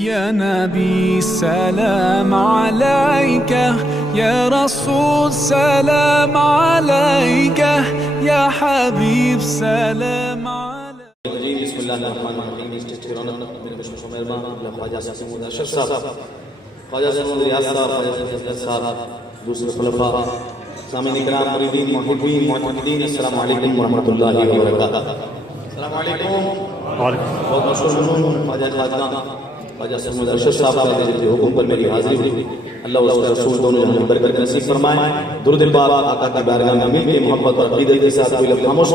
या नबी सलाम अलैका, या रसूल सलाम अलैका, या हबीब सलाम अलैका। बिस्मिल्लाहिर्रहमानिर्रहीम। स्टेज के रौनक मेरे खुशबू मेहरबान ख्वाजा सैयद अशरफ साहब, ख्वाजा सैयद रियाज साहब, ख्वाजा सैयद साहब, दूसरे खुलफा, सामीन इकराम, मुरीदीन, मुहिब्बीन, मुअत्तक़ीन, अस्सलामु अलैकुम व रहमतुल्लाहि व बरकातहू। अस्सलामु अलैकुम। बहुत मशहूर ख्वाजा खाजगा ख्वाजा सैयद अशरफ साहब के हुक्म पर मेरी हाजिरी हुई। अल्लाह उसके रसूल दोनों जहां बरकत नसीब फरमाए। दुरूद पाक आका की बारगाह में मिल के मोहब्बत और अक़ीदत के साथ कोई लफ्ज़ खामोश न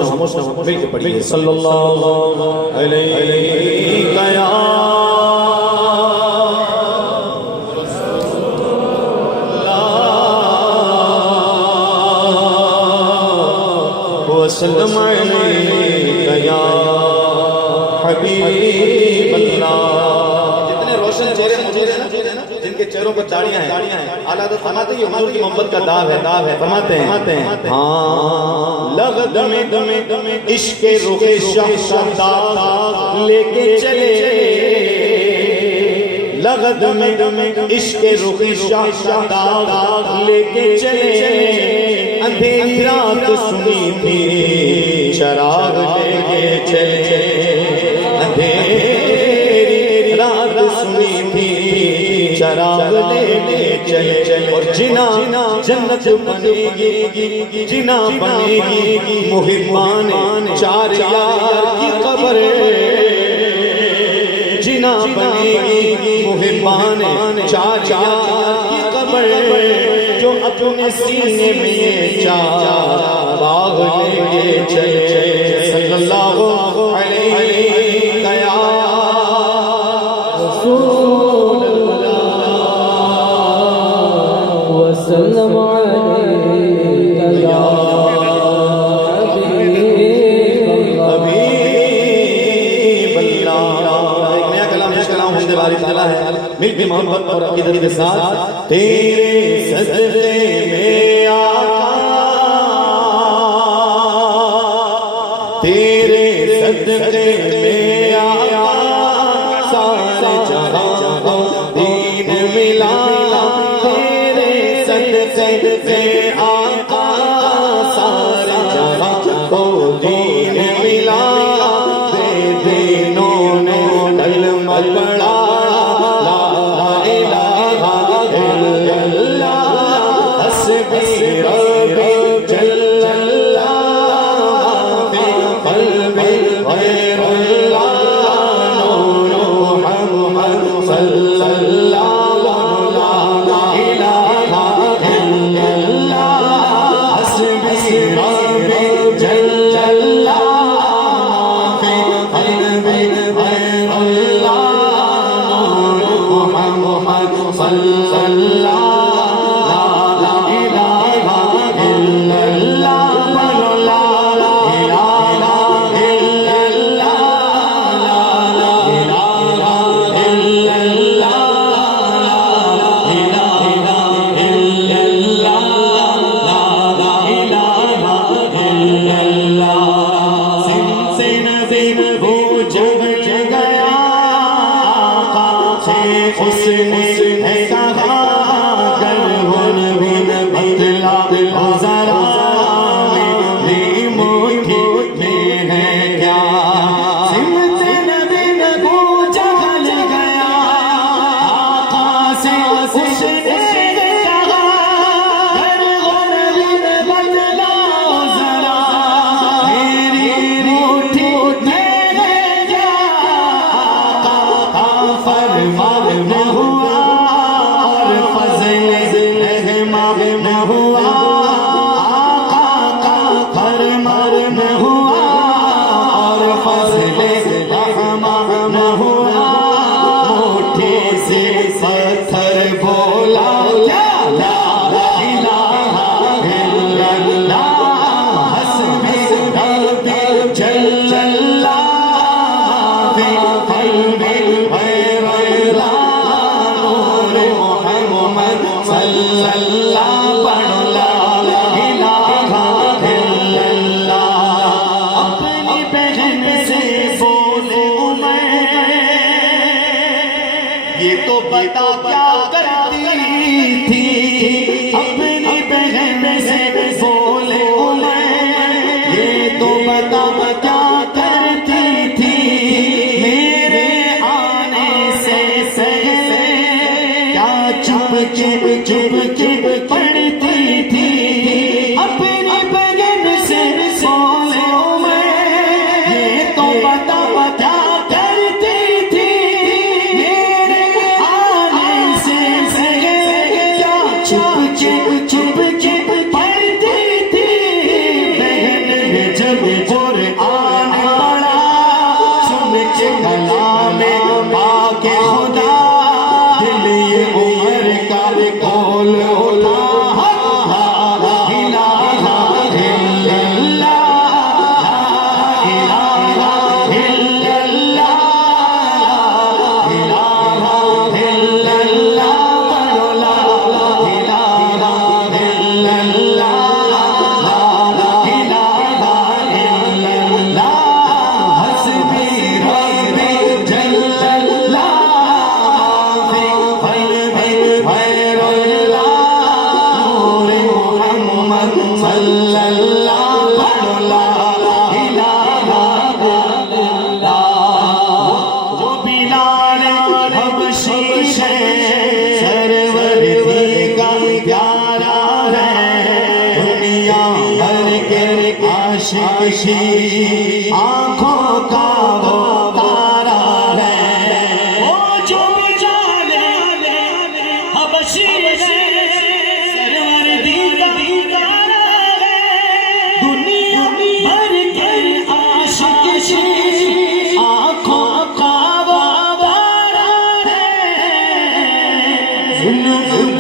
मिल के पढ़िए। सल्लल्लाहु अलैहि वसल्लम अलैका या हबीबल्लाह। जितने रोशन चेहरे मौजूद हैं ना, जिनके चेहरों पर दाढ़ियां हैं, आला हज़रत फरमाते हैं हुजूर की मोहब्बत का दाग है। फरमाते हैं हाँ, लगद में इश्क़ रुख़ शाहदाग लेके चले, लगद में इश्क़ रुख़ शाहदाग लेके चले। अंधेरी रात सुनी थी शराब लेके चले, अंधेरी रात सुनी थी शराब लेके चले। और जिना जन्नत बनेगी, जिना बनेगी मुहिब्बान चार यार की कब्र, जिना बनेगी मुहिब्बान चार यार की कब्र। जो अपने सीने में चार बाग लेके चले। सल्लल्लाहु अलैहि या रसूल अल्लाह वसल्लम अलैका या हबीबल्लाह। एक नया कलाम होने वाली ताला है, मिल के मोहब्बत और अक़ीदत के साथ। तेरे सजदे में आका, तेरे सजदे में आका, सारे जहां को दीन मिला। तेरे सजदे में आका, सारे जहां को दीन मिला। दे दीनों ने कलमा पढ़ा, ये तो बता क्या करती थी अपनी बहन से बोले मैं, ये तो बता क्या करती थी मेरे आने से पहले, क्या चुप के पढ़ती थी अपनी बहन से बोले मैं, ये तो बता क्या करती थी मेरे आने से पहले, क्या चुप के पढ़ती थी बहन ने जब बोर आने पड़ा, सुन के कलाम पाके खुदा दिल ये उमर का कौल उठा, आंखों का वो तारा है, वो जो जाने हबशी है, सरवर दीदारा है, दुनिया भर के आशिक आंखों का वो तारा है,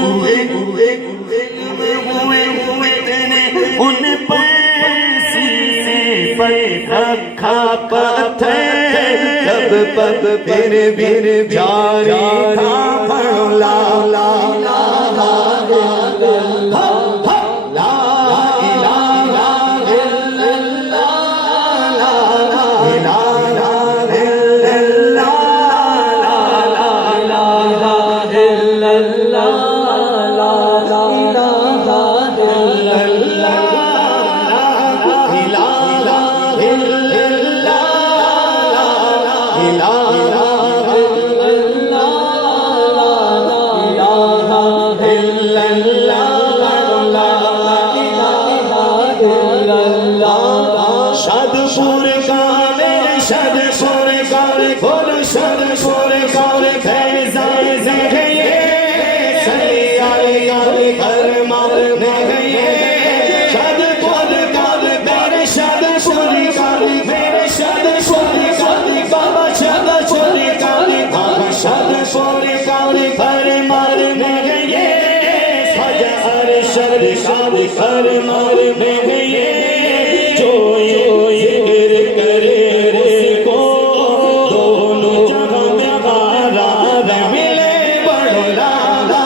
हुए उन पर रखा पत्थर तब पग फिर जारी था, पढ़ो ला ला ला ला हर मर में ये जो ये जिक्र करे उसको दोनों जगह मिले बड़ो ला ला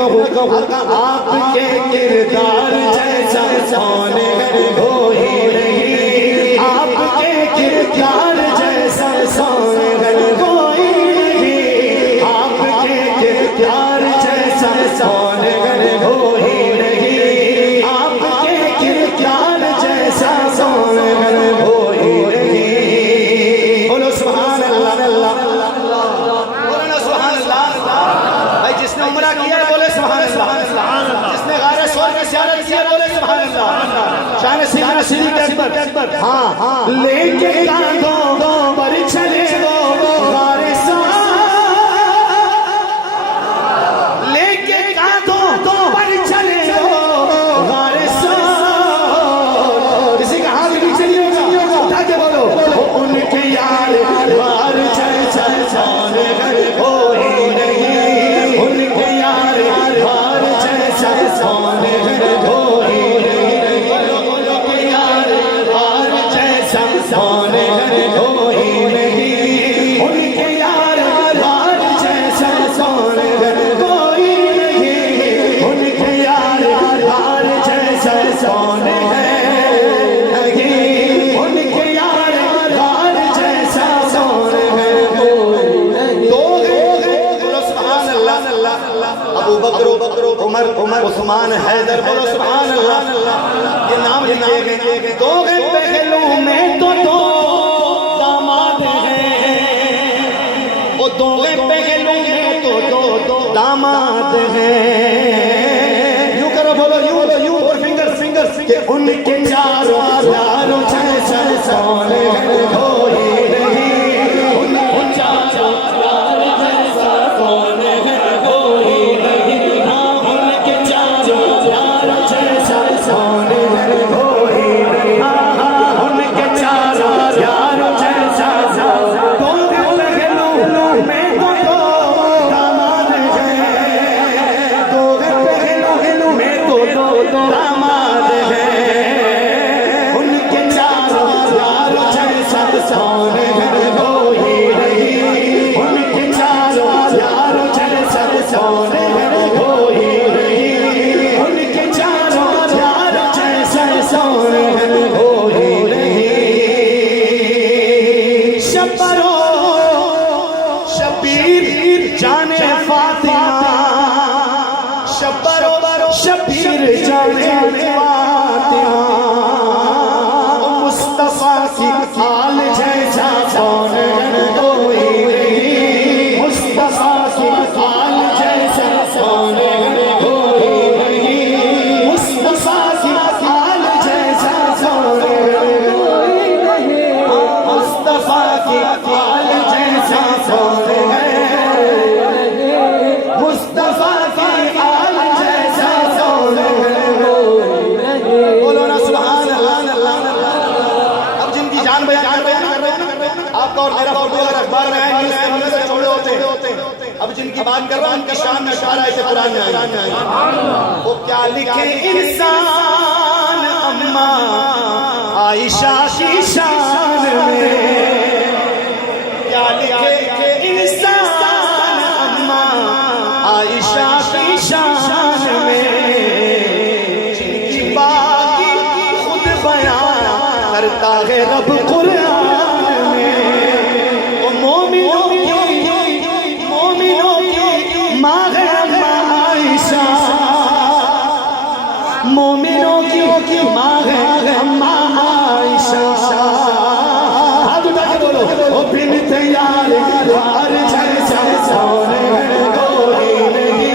आपके किरदार जैसा सोने कोई नहीं, आपके किरदार जैसा सोने कोई नहीं, आपके किरदार जैसा सोने कोई नहीं, आपके किरदार जैसा सोने कोई नहीं। बोलो सुभान अल्लाह, बोलो ना सुभान अल्लाह। भाई जिसने उम्रा किया है बोले सुभान अल्लाह, जिसने गारे सोर की ज़ियारत किया बोले सुभान अल्लाह। शान सीना सिद्दीक़ अकबर, हाँ लेके कांधों पर चले वो गारे सोर, लेके कांधों पर चले वो गारे सोर। किसी का हाथ नीचे नहीं होगा, उठा के बोलो उनके यार बार चल चल सोने कोई नहीं, उनके यार बार चल चल सोने कोई नहीं, उनके यार बार जैसा सोने कोई नहीं, उनके यार बार जैसा सोने कोई नहीं, उनके यार बार जैसा सोने नहीं, उनके यार बार जैसा सोने कोई नहीं। दो बोलो सुभान अल्लाह। अबू बकर, उमर, उस्मान, हैदर, बोलो सुभान अल्लाह। ये नाम लिखे गए। दो पहलू में तो दो दामाद हैं, वो दो पहलू में तो दो दामाद हैं। यूं करो, बोलो यूं और फिंगर के उनके चारों यारों जैसा सोने कोई नहीं, उनके चारों यारों जैसा सोने कोई नहीं, हाँ उनके चारों यारों जैसा सोने कोई नहीं, हाँ उनके चारों यारों जैसा दो पहलू में दो दामाद हैं, दो पहलू में दो दामाद हैं, उनके चारों यारों जैसा सोने कोई नहीं, उनके चारों यारों जैसा सोने कोई नहीं, उनके चारों यारों जैसा सोने कोई नहीं। शब्बरो शबीर जाने फातिमा, शब्बरो शबीर जाने फातिमा, मुस्तफा की आल जैसा सोने कोई नहीं, मुस्तफा की आल जैसा सोने कोई नहीं, मुस्तफा की आल जैसा सोने कोई नहीं, मुस्तफा की आल जैसा सोने मुस्तफा की आल जैसा सोने बोलो ना सुभान अल्लाह। अब जिनकी जान बयान कर रहे हैं, आपका और मेरा फोटो अगर अखबार में आए न्यूज़ से छोड़े होते, अब जिनकी बात कर रहा हूं उनकी शान में शारा ऐसे कुरान में आया। वो क्या लिखे इंसान अम्मा आयशा की शान में, क्या लिखे इंसान अम्मा आयशा की शान में, जिनकी बाकी खुद बयान करता है रब कुरान में। वो मोमिनों की माँ है अम्मा आयशा, मोमिनों की माँ है अम्मा आयशा। हाथ उठा के बोलो ओ बिन तैयार हार जैसा सोने कोई नहीं,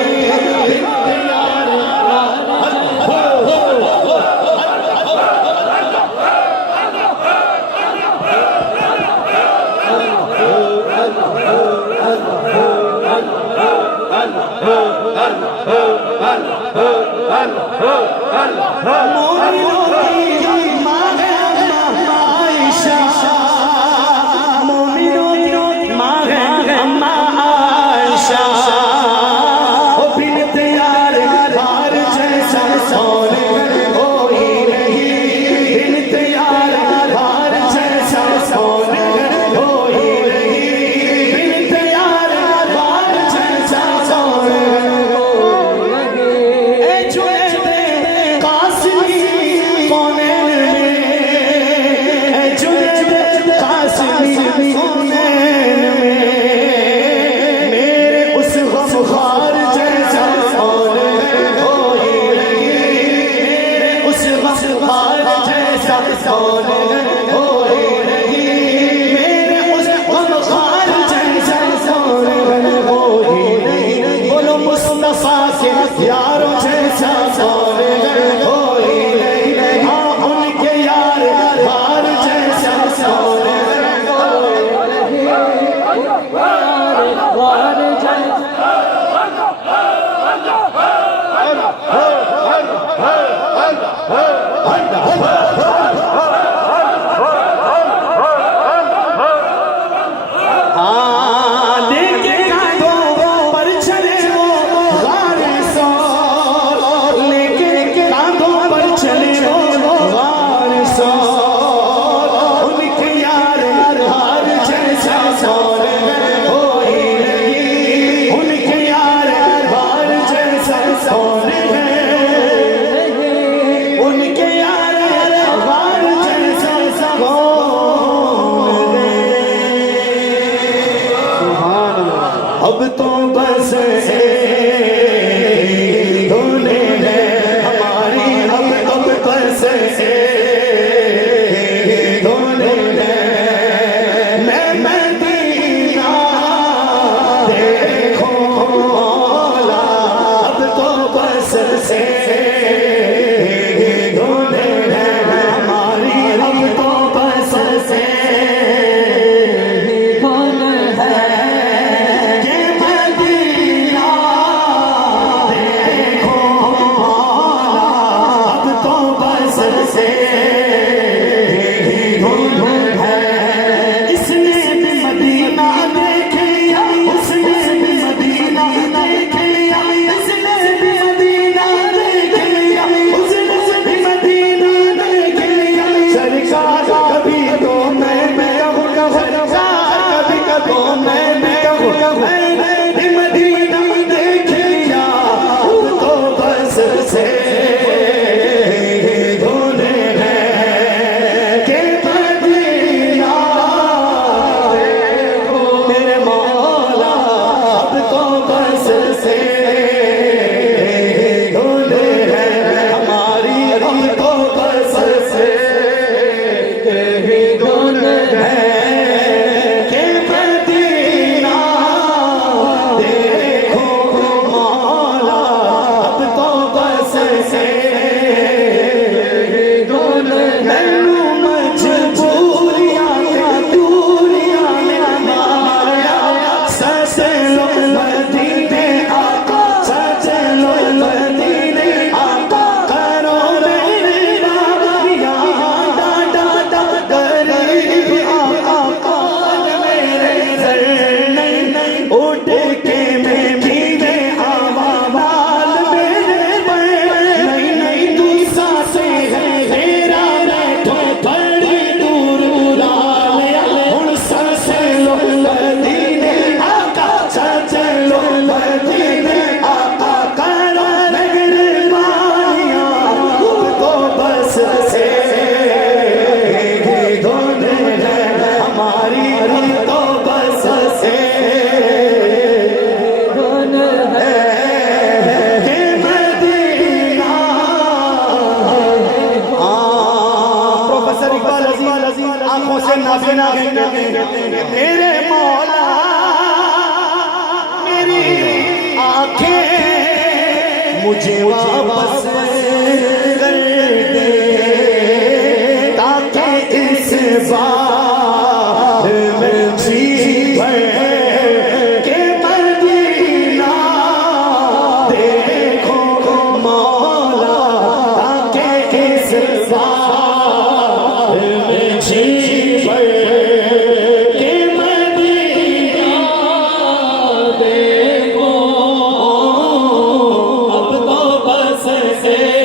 कौन कोई नहीं, मेरे उस गमखार जैसा कौन कोई नहीं, बोलो मुस्तफा के यारों जैसा कौन कोई नहीं, हाँ उनके यार बार जैसा कौन अब तो बस धोने हैं हमारी, अब बस धोने हैं, मैं मदीना देखो मौला, अब तो बस धोने हैं हमारी, अब तो बस आंखों से नाबिना मेरे मौला, मेरी आंखें मुझे वापस कर दे, ताकि इस बार में जी भर के मदीना देखो मौला, ताकि इस बार में जी भर के मदीना देखो, अब तो बस से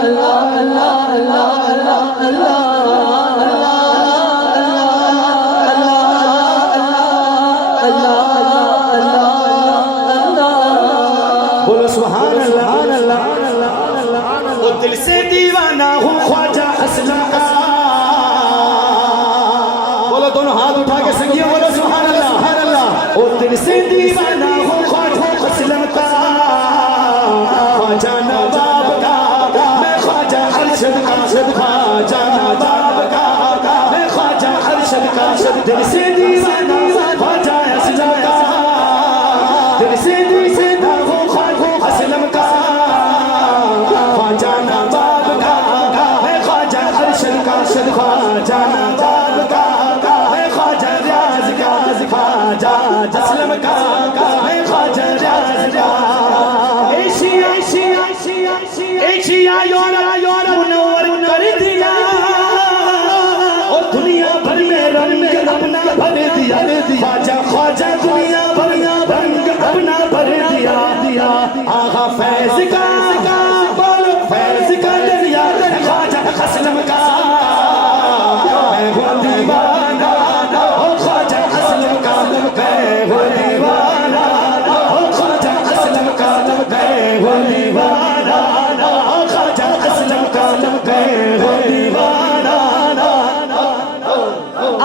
से दीवाना हूँ ख्वाजा असलम का। बोलो दोनों हाथ उठा के संगियो, बोलो सुभान अल्लाह सुभान अल्लाह। ओ दिल से दीवाना हूँ ख्वाजा असलम का, ख्वाजा नवाब का मैं ख्वाजा अरशद का, ख्वाजा नवाब का मैं ख्वाजा अरशद का। दिल से दीवाना ख्वाजा असलम का, दिल से दीवाना हूँ ख्वाजा असलम का, ख्वाजा नवाब का मैं ख्वाजा अरशद का, ख्वाजा नवाब का मैं ख्वाजा रियाज का, ख्वाजा असलम का मैं ख्वाजा रियाज का। एशिया एशिया एशिया एशिया योरा मुनव्वर कर दिया, और दुनिया भर में रंग अपना भर दिया, ख्वाजा ख्वाजा दुनिया भर रंग अपना भर दिया। आहा फैज का बोलो फैज का दरिया ख्वाजा असलम का, मैं हूँ दीवाना ओ ख्वाजा असलम का, मैं हूँ दीवाना ओ ख्वाजा असलम का, मैं हूँ दीवाना ओ ख्वाजा असलम का, मैं हूँ दीवाना।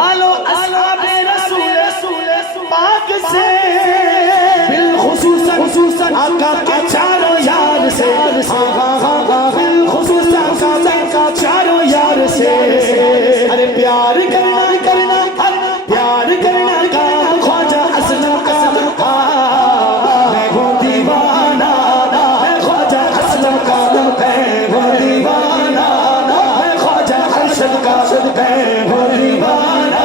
आलो अस्हाबे रसूल पाक से बिलखुसूसन आका के चारों यार से, बिलखुसूसन आका चारों यार से। अरे प्यार करना करना प्यार करना का ख्वाजा असलम का, मैं हूँ दीवाना मैं ख्वाजा असलम का, मैं हूँ दीवाना मैं ख्वाजा अरशद का, मैं हूँ दीवाना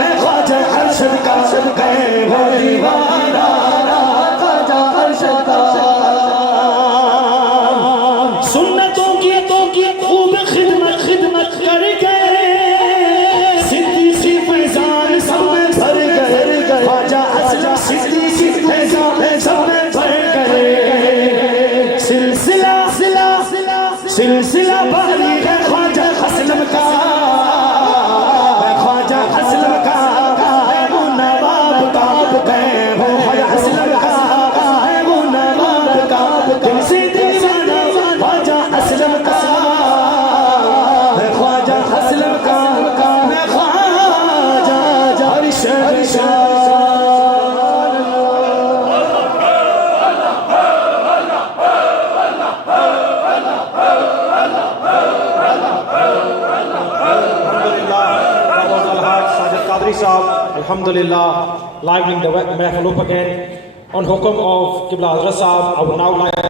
मैं ख्वाजा अरशद का, मैं हूँ दीवाना ख्वाजा अरशद का। सुन्नतों की खूब खिदमत करके सिद्दीक़ी फैज़ान सब में भर गए, ख्वाजा असलम सिद्दीक़ी फैज़ान सब में भर गए। सिलसिला बारी है ख्वाजा असलम का, मैं ख्वाजा असलम का मैं हूँ नवाब का, मैं हूँ ख्वाजा असलम का मैं हूँ नवाब का। दिल से दीवाना ख्वाजा असलम का, मैं ख्वाजा असलम का मैं ख्वाजा अरशद का। Alhamdulillah, livening the Mahfal up again. On hukum of Qibla Hazrat Sahab, I would now like